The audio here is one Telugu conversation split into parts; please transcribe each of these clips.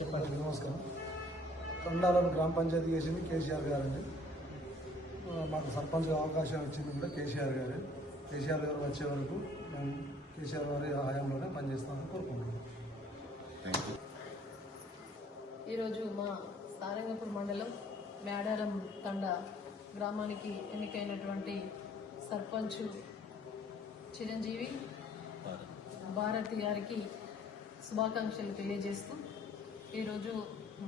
చెప్పండి. నమస్కారం. తండాలను గ్రామ పంచాయతీ చేసింది కేసీఆర్ గారండి. మాకు సర్పంచ్ అవకాశం ఇచ్చింది కూడా కేసీఆర్ గారే. కేసీఆర్ గారు వచ్చే వరకు మేము కేసీఆర్ గారి హయాంలోనే పనిచేస్తామని కోరుకుంటున్నాం. ఈరోజు మా సారంగపూర్ మండలం మేడారం తండ గ్రామానికి ఎన్నికైనటువంటి సర్పంచ్ చిరంజీవి భారతి గారికి శుభాకాంక్షలు తెలియజేస్తూ ఈరోజు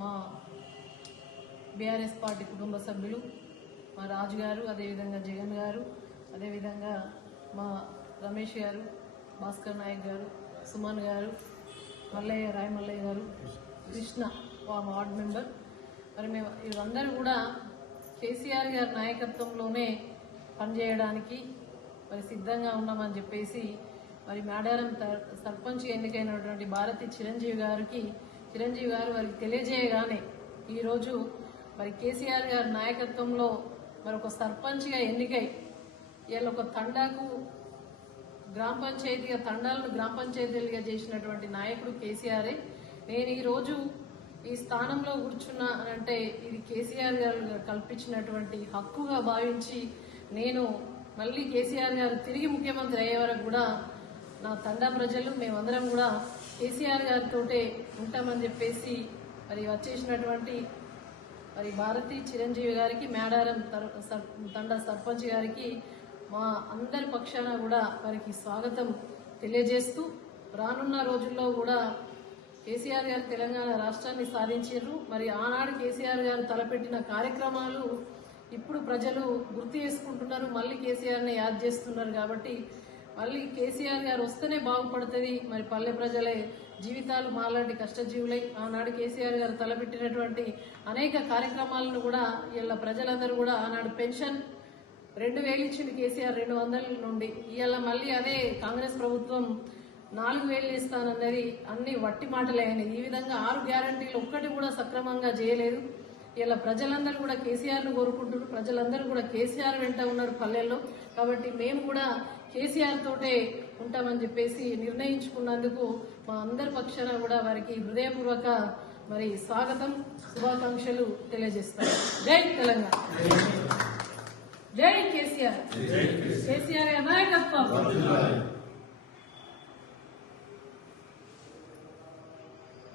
మా బీఆర్ఎస్ పార్టీ కుటుంబ సభ్యులు మా రాజు గారు, అదేవిధంగా జగన్ గారు, అదేవిధంగా మా రమేష్ గారు, భాస్కర్ నాయక్ గారు, సుమన్ గారు, మల్లయ్య రాయమల్లయ్య గారు, కృష్ణ వార్డ్ మెంబర్, మరి మేము వీళ్ళందరూ కూడా కేసీఆర్ గారి నాయకత్వంలోనే పనిచేయడానికి మరి సిద్ధంగా ఉన్నామని చెప్పేసి మరి మేడారం సర్పంచ్ ఎన్నికైనటువంటి భారతి చిరంజీవి గారు వారికి తెలియజేయగానే ఈరోజు మరి కేసీఆర్ గారి నాయకత్వంలో మరి ఒక సర్పంచ్గా ఎన్నికై వీళ్ళ ఒక తండాకు గ్రామ పంచాయతీగా తండాలను గ్రామ పంచాయతీలుగా చేసినటువంటి నాయకుడు కేసీఆరే. నేను ఈరోజు ఈ స్థానంలో కూర్చున్నా అంటే ఇది కేసీఆర్ గారు కల్పించినటువంటి హక్కుగా భావించి నేను మళ్ళీ కేసీఆర్ గారు తిరిగి ముఖ్యమంత్రి అయ్యే వరకు కూడా నా తండా ప్రజలు మేమందరం కూడా కేసీఆర్ గారితోటే ఉంటామని చెప్పేసి మరి వచ్చేసినటువంటి మరి భారతి చిరంజీవి గారికి, మేడారం తండా సర్పంచ్ గారికి మా అందరి పక్షాన కూడా వారికి స్వాగతం తెలియజేస్తూ రానున్న రోజుల్లో కూడా కేసీఆర్ గారు తెలంగాణ రాష్ట్రాన్ని సాధించారు. మరి ఆనాడు కేసీఆర్ గారు తలపెట్టిన కార్యక్రమాలు ఇప్పుడు ప్రజలు గుర్తు చేసుకుంటున్నారు, మళ్ళీ కేసీఆర్ని యాద్ చేస్తున్నారు. కాబట్టి మళ్ళీ కేసీఆర్ గారు వస్తేనే బాగుపడుతుంది. మరి పల్లె ప్రజలే జీవితాలు మాలాంటి కష్టజీవులై ఆనాడు కేసీఆర్ గారు తలపెట్టినటువంటి అనేక కార్యక్రమాలను కూడా ఇవాళ ప్రజలందరూ కూడా ఆనాడు పెన్షన్ 2000 ఇచ్చింది కేసీఆర్ 200 నుండి, ఇవాళ మళ్ళీ అదే కాంగ్రెస్ ప్రభుత్వం 4000 ఇస్తానన్నది అన్ని వట్టి మాటలే అయినాయి. ఈ విధంగా 6 గ్యారంటీలు ఒక్కటి కూడా సక్రమంగా చేయలేదు. ఇలా ప్రజలందరూ కూడా కేసీఆర్ను కోరుకుంటున్నారు, ప్రజలందరూ కూడా కేసీఆర్ వెంట ఉన్నారు పల్లెల్లో. కాబట్టి మేము కూడా కేసీఆర్ తోటే ఉంటామని చెప్పేసి నిర్ణయించుకున్నందుకు మా అందరి పక్షాన కూడా వారికి హృదయపూర్వక మరి స్వాగతం, శుభాకాంక్షలు తెలియజేస్తాను. జై తెలంగాణ, జై కేసీఆర్, కేసీఆర్ నాయకత్వం.